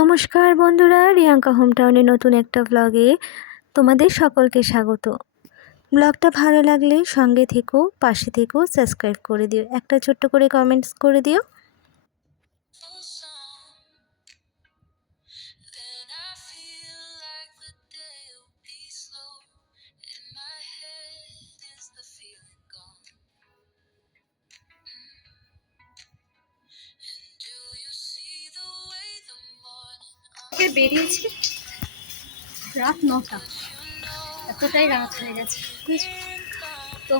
নমস্কার বন্ধুরা, রিয়াঙ্কা হোম টাউনের নতুন একটা ব্লগে তোমাদের সকলকে স্বাগত। ব্লগটা ভালো লাগলে সঙ্গে থেকো, পাশে থেকো, সাবস্ক্রাইব করে দিও, একটা ছোট্ট করে কমেন্টস করে দিও। বেরিয়েছি রাত 9টা, এতটাই রাত হয়ে গেছে তো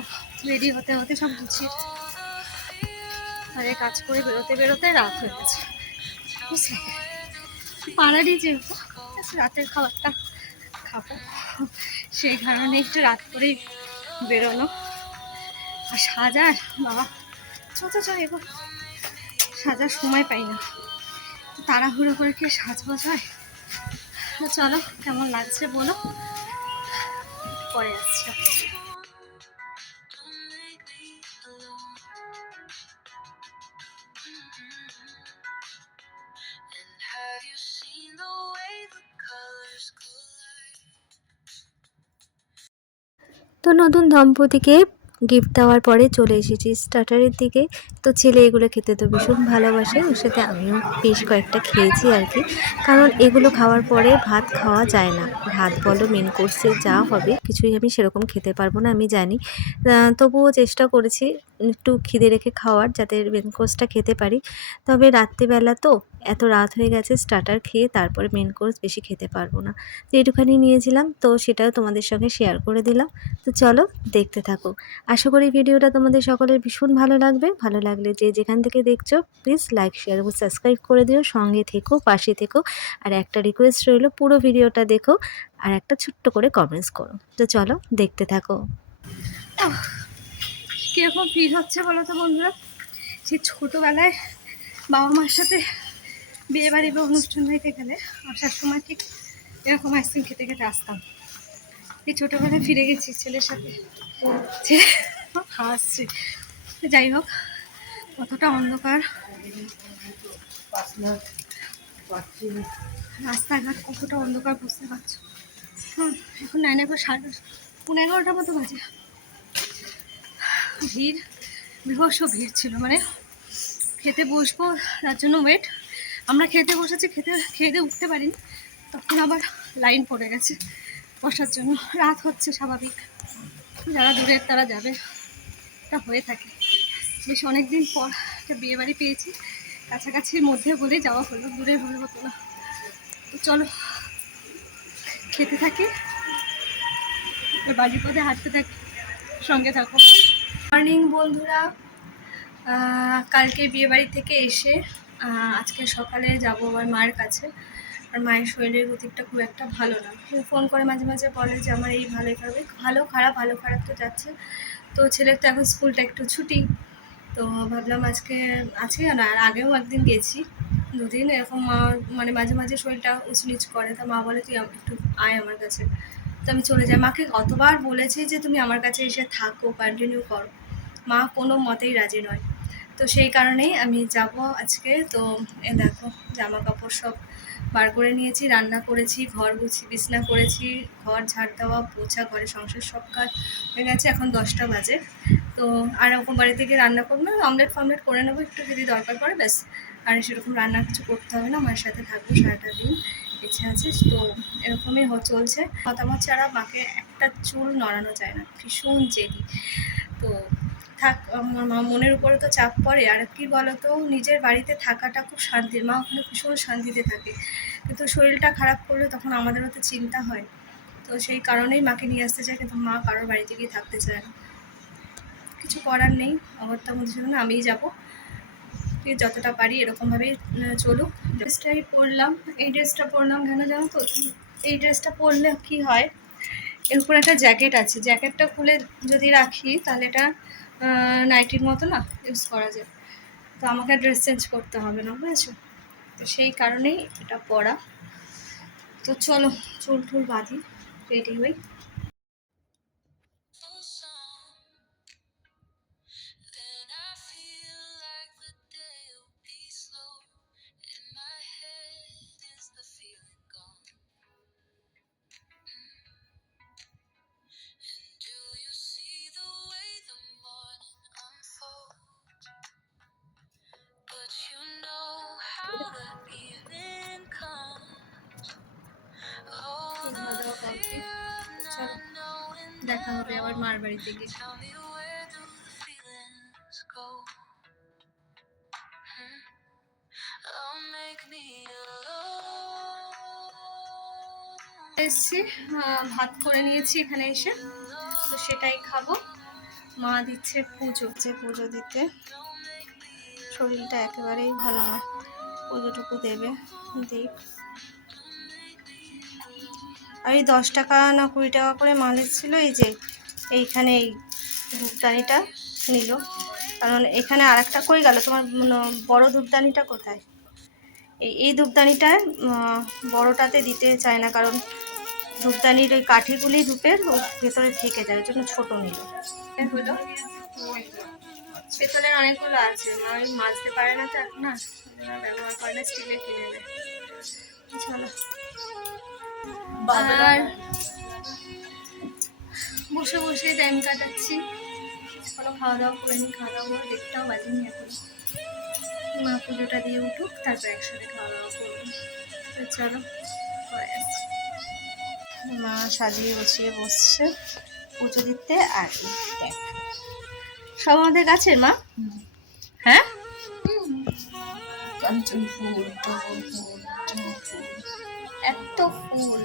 রেডি হতে হতে সব গুছিয়ে আরে কাজ করে বেরোতে বেরোতে রাত হয়ে গেছে। বুঝলে, পাড়ারই যেহেতু রাতের খাবারটা খাবো, সেই কারণে একটু রাত করেই বেরোনো। আর সাজার বাবা চ এগো, সাজার সময় পাই না, তাড়াহুড়ো করে কি সাজবো যায়। চলো কেমন লাগছে বলো, পরে আসছে। তো নতুন দম্পতিকে গিফট দেওয়ার পরে চলে এসেছি স্টার্টারের দিকে। তো ছেলে এগুলো খেতে তো ভীষণ ভালোবাসে, ওর সাথে আমিও বেশ কয়েকটা খেয়েছি আর কি। কারণ এগুলো খাওয়ার পরে ভাত খাওয়া যায় না, ভাত বলো মেন কোর্সে যা হবে কিছুই আমি সেরকম খেতে পারবো না আমি জানি। তবুও চেষ্টা করেছি একটু খিদে রেখে খাওয়ার, যাতে মেন কোর্সটা খেতে পারি। তবে রাত্রিবেলা তো এত রাত হয়ে গেছে, স্টার্টার খেয়ে তারপরে মেন কোর্স বেশি খেতে পারবো না। তো এটুখানি নিয়েছিলাম, তো সেটাও তোমাদের সঙ্গে শেয়ার করে দিলাম। তো চলো দেখতে থাকো, আশা করি ভিডিওটা তোমাদের সকলের ভীষণ ভালো লাগবে। ভালো লাগলে যে যেখান থেকে দেখছো প্লিজ লাইক, শেয়ার এবং সাবস্ক্রাইব করে দিও, সঙ্গে থেকো, পাশে থেকো। আর একটা রিকোয়েস্ট রইলো, পুরো ভিডিওটা দেখো আর একটা ছোট্ট করে কমেন্টস করো। তো চলো দেখতে থাকো। কীরকম ফিল হচ্ছে বলো তো বন্ধুরা, সেই ছোটোবেলায় বাবা মার সাথে বিয়ে বাড়ি বা অনুষ্ঠান বাড়িতে গেলে আসার সময় ঠিক এরকম আইসক্রিম খেতে খেতে আসতাম। এই ছোটোবেলায় ফিরে গেছি ছেলের সাথে, হাসছি। যাই হোক, কতটা অন্ধকার রাস্তাঘাট, কতটা অন্ধকার বুঝতে পারছো। এখন 11:30 মতো বাজে। ভিড়, বিভৎস ভিড় ছিল, মানে খেতে বসবো তার জন্য ওয়েট। আমরা খেতে বসেছি, খেতে উঠতে পারিনি, তখন আবার লাইন পড়ে গেছে বসার জন্য। রাত হচ্ছে স্বাভাবিক, যারা দূরের তারা যাবে, এটা হয়ে থাকে। বেশ অনেকদিন পর একটা বিয়ে বাড়ি পেয়েছি, কাছাকাছির মধ্যে বলেই যাওয়া হলো, দূরে হলে হতো না। তো চলো খেতে থাকি, বাড়ির পথে হাঁটতে থাকি, সঙ্গে থাকো। মর্নিং বন্ধুরা, কালকে বিয়েবাড়ি থেকে এসে আজকে সকালে যাব আমার মায়ের কাছে। আর মায়ের শরীরের গতিকটা খুব একটা ভালো না, ফোন করে মাঝে মাঝে বলে যে আমার এই ভালো খাবে, ভালো খারাপ তো যাচ্ছে। তো ছেলের তো এখন স্কুলটা একটু ছুটি, তো ভাবলাম আজকে না, আর আগেও একদিন গেছি, দুদিন এরকম মা মানে মাঝে মাঝে শরীরটা উঁচনিচ করে, তা মা বলে তুই একটু আয় আমার কাছে। তো আমি চলে যাই। মাকে কতবার বলেছি যে তুমি আমার কাছে এসে থাকো, কন্টিনিউ করো, মা কোনো মতেই রাজি নয়। তো সেই কারণেই আমি যাব আজকে। তো এ দেখো, জামা কাপড় সব বার করে নিয়েছি, রান্না করেছি, ঘর বিছনা করেছি, ঘর ঝাড় দেওয়া, পোছা, ঘরে সংসার সব কাজ হয়ে গেছে। এখন 10টা বাজে। তো আর ওরকম বাড়ি থেকে রান্না করবো না, অমলেট করে নেবো একটু যদি দরকার পড়ে, ব্যাস। আর সেরকম রান্না কিছু করতে হবে না, মায়ের সাথে থাকবো সারাটা দিন, ইচ্ছে আছে। তো এরকমই চলছে। মতামত ছাড়া মাকে একটা চুল নড়ানো যায় না, ভীষণ জেদি। তো থাক, আমার মনের উপরে তো চাপ পড়ে। আর কি বলতো, নিজের বাড়িতে থাকাটা খুব শান্তির, মা ওখানে ভীষণ শান্তিতে থাকে, কিন্তু শরীরটা খারাপ করলে তখন আমাদেরও তো চিন্তা হয়। তো সেই কারণেই মাকে নিয়ে আসতে চায়, কিন্তু মা কারোর বাড়িতে গিয়ে থাকতে চায় না। কিছু করার নেই, অগত্যা মধ্যে জন্য আমিই যাবো, যতটা পারি এরকমভাবেই চলুক। ড্রেসটাই পরলাম, এই ড্রেসটা পরলাম কেন জানো তো, এই ড্রেসটা পরলে কি হয়, এর উপর একটা জ্যাকেট আছে, জ্যাকেটটা খুলে যদি রাখি তাহলে এটা নাইটির মতো না ইউজ করা যায়। তো আমাকে ড্রেস চেঞ্জ করতে হবে না, বুঝেছো? তো সেই কারণেই এটা পরা। তো চলো চুল টুল বাঁধি, রেডি হই। অবধি। চলো দেখা হবে আবার মার বাড়িতে গিয়ে। এসছি, ভাত করে নিয়েছি এখানে এসে, তো সেটাই খাবো। মা দিচ্ছে পুজো দিতে, শরীরটা একেবারেই ভালো না, পুজোটুকু দেবে, দিই। আর এই 10 টাকা না 20 টাকা করে মালের ছিল, এই যে এইখানে এই ধূপদানিটা নিল, কারণ এখানে আর একটা কই গেল তোমার বড় ধূপদানিটা কোথায়? এই ধূপদানিটায় বড়টাতে দিতে চায় না, কারণ ধূপদানির ওই কাঠিগুলি ধূপের ভেতরে থেকে যায়, ওই জন্য ছোট নিল। হলো পেতলের অনেকগুলো আছে, মা ওই মাজতে পারে না তো এখন, না ব্যবহার করে না, স্টিলে কিনে নেয়। চলো, আর বসে বসে টাইম কাটাচ্ছি, কোনো খাওয়া দাওয়া করিনি, খাওয়া দাওয়া করে দেখতেও বাজিনি এখন। মা পুজোটা দিয়ে উঠুক, তারপর একসাথে খাওয়া দাওয়া করবো। তো চলো পরে আসছি। মা সাজিয়ে গুছিয়ে বসছে পুজো দিতে। আর দেখ সব আমাদের গাছের, মা। হ্যাঁ, কাঞ্চন ফুল, টগর ফুল, জবা ফুল, এত ফুল।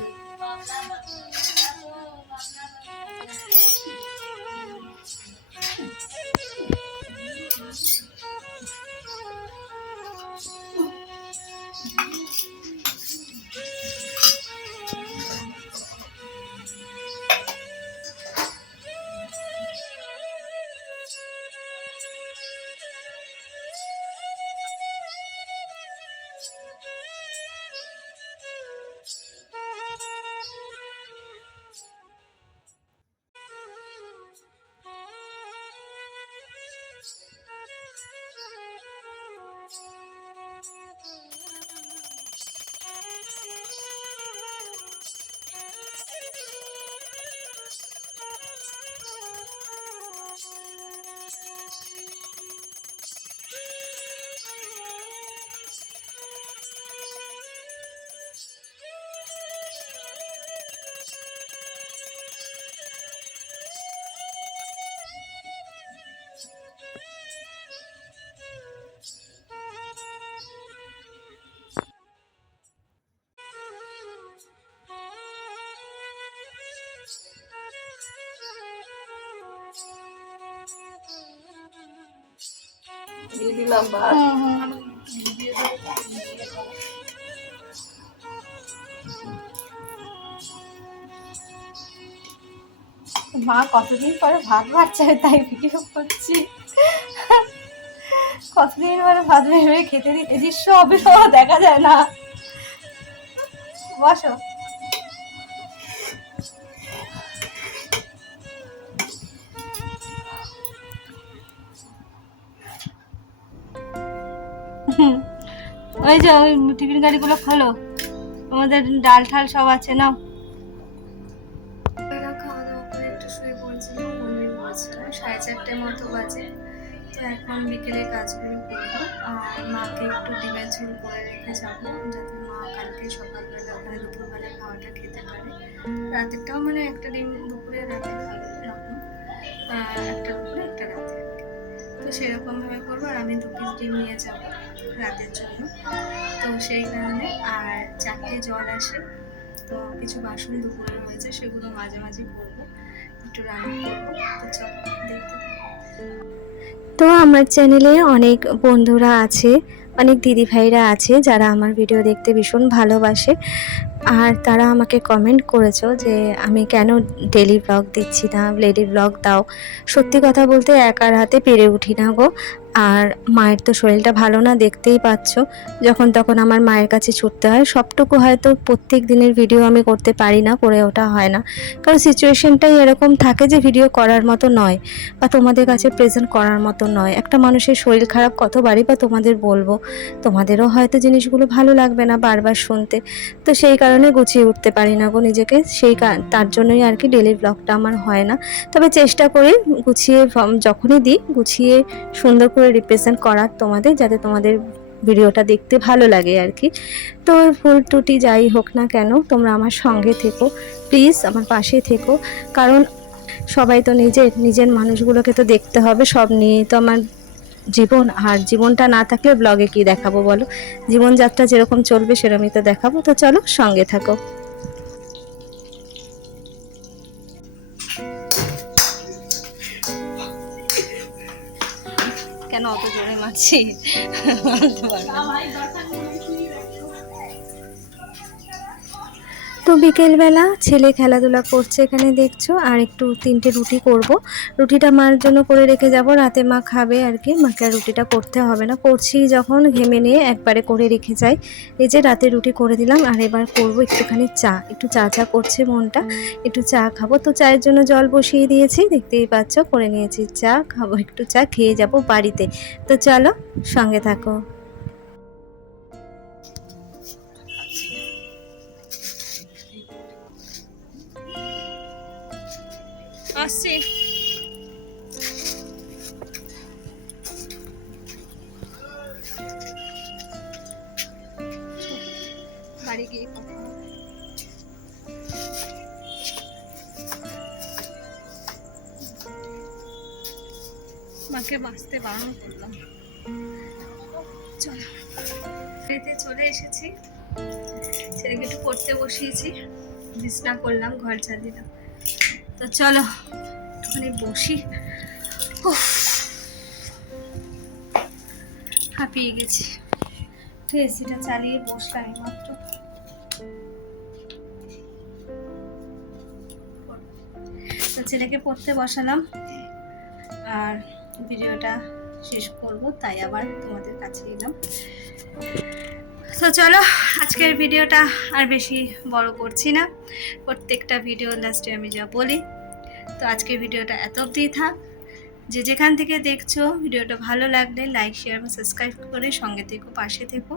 দিয়ে দিলাম ভাত। মা কতদিন পরে ভাত বাড়ছে, তাই ভিডিও করছি। কতদিন পরে ভাত বের খেতে দিতে দৃশ্য হবে, দেখা যায় না। বসো। ওই যে ওই টিফিন গাড়িগুলো খোলো, আমাদের ডাল ঠাল সব আছে, নাও। খাওয়া দাওয়া করে একটু শুয়ে পড়ছিলাম, 4:30 মতো বাজে। তো এখন বিকেলে কাজগুলো করবো, আর মাকে একটু ডিমের ঝোল করে রেখে যাবো, যাতে মা কালকে সকালবেলা ওখানে দুপুরবেলা খাওয়াটা খেতে পারে। রাতেরটাও মানে একটা ডিম দুপুরে রাতে খাবে, এরকম একটা দুপুরে একটা রাতে। তো সেরকমভাবে করবো, আর আমি 2 পিস ডিম নিয়ে যাবো রাতের জন্য। তো সেই কারণে আর 4টে জল আসে, তো কিছু বাসন দুপুরে রয়েছে, সেগুলো মাঝে মাঝে করবো, একটু রান্না করবো। তো চল দেখতে। তো আমার চ্যানেলে অনেক বন্ধুরা আছে, অনেক দিদিভাইরা আছে যারা আমার ভিডিও দেখতে ভীষণ ভালোবাসে, আর তারা আমাকে কমেন্ট করেছো যে আমি কেন ডেলি ব্লগ দিচ্ছি না, ডেলি ব্লগ দাও। সত্যি কথা বলতে একার হাতে পেরে উঠি না গো। আর মায়ের তো শরীরটা ভালো না, দেখতেই পাচ্ছ, যখন তখন আমার মায়ের কাছে ছুটতে হয়। সবটুকু হয়তো প্রত্যেক দিনের ভিডিও আমি করতে পারি না, করে ওঠা হয় না, কারণ সিচুয়েশনটাই এরকম থাকে যে ভিডিও করার মতো নয়, বা তোমাদের কাছে প্রেজেন্ট করার মতো নয়। একটা মানুষের শরীর খারাপ কতবারই বা তোমাদের বলবো, তোমাদেরও হয়তো জিনিসগুলো ভালো লাগবে না বারবার শুনতে। তো সেই কারণে গুছিয়ে উঠতে পারি না গো নিজেকে, তার জন্যই আর কি ডেলি ব্লগটা আমার হয় না। তবে চেষ্টা করি গুছিয়ে যখনই দিই, গুছিয়ে সুন্দর করে রিপ্রেজেন্ট করার তোমাদের, যাতে তোমাদের ভিডিওটা দেখতে ভালো লাগে আর কি। তো ভুল ত্রুটি যাই হোক না কেন, তোমরা আমার সঙ্গে থেকো, প্লিজ আমার পাশে থেকো। কারণ সবাই তো নিজের মানুষগুলোকে তো দেখতে হবে, সব নিয়ে তো আমার জীবন। আর জীবনটা না থাকলে ব্লগে কি দেখাবো বলো? জীবনযাত্রা যেরকম চলবে সেরকমই তো দেখাবো। তো চলো সঙ্গে থাকো। কেন অত জোরে মারছি? তো বিকেলবেলা ছেলে খেলাধুলা করছে এখানে দেখছো, আর একটু 3টে রুটি করব। রুটিটা মার জন্য করে রেখে যাব, রাতে মা খাবে আর কি। মাকে আর রুটিটা করতে হবে না, করছি যখন ঘেমে নিয়ে একবারে করে রেখে যাই। এই যে রাতে রুটি করে দিলাম, আর এবার করব একটুখানি চা। একটু চা চা করছে মনটা, একটু চা খাবো। তো চায়ের জন্য জল বসিয়ে দিয়েছি, দেখতেই পাচ্ছ করে নিয়েছি। চা খাবো, একটু চা খেয়ে যাব বাড়িতে। তো চলো সঙ্গে থাকো। আসছি। বাড়ি গিয়ে কথা হবে। মাকে বাঁচতে বারণ করলাম। চলো বাড়িতে চলে এসেছি, ছেলেকে একটু পড়তে বসিয়েছি, বিছনা করলাম, ঘর ঝাড় দিলাম। তো চলো একটুখানি বসি। উফ, হাঁপিয়ে গেছি। এসিটা চালিয়ে বসলাম মাত্র। তো ছেলেকে পড়তে বসালাম, আর ভিডিওটা শেষ করব, তাই আবার তোমাদের কাছে এলাম। তো চলো আজকের ভিডিওটা আর বেশি বড় করছি না, প্রত্যেকটা ভিডিও লাস্টে আমি যা বলি। তো আজকের ভিডিওটা এত অবধি থাক। যে যেখান থেকে দেখছো ভিডিওটা ভালো লাগলে লাইক শেয়ার এবং সাবস্ক্রাইব করে সঙ্গে থেকো, পাশে থেকো।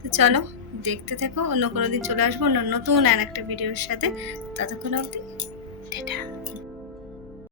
তো চলো দেখতে থেকো, অন্য কোনো দিন চলে আসবো অন্য নতুন আর একটা ভিডিওর সাথে। ততক্ষণ অবধি টাটা।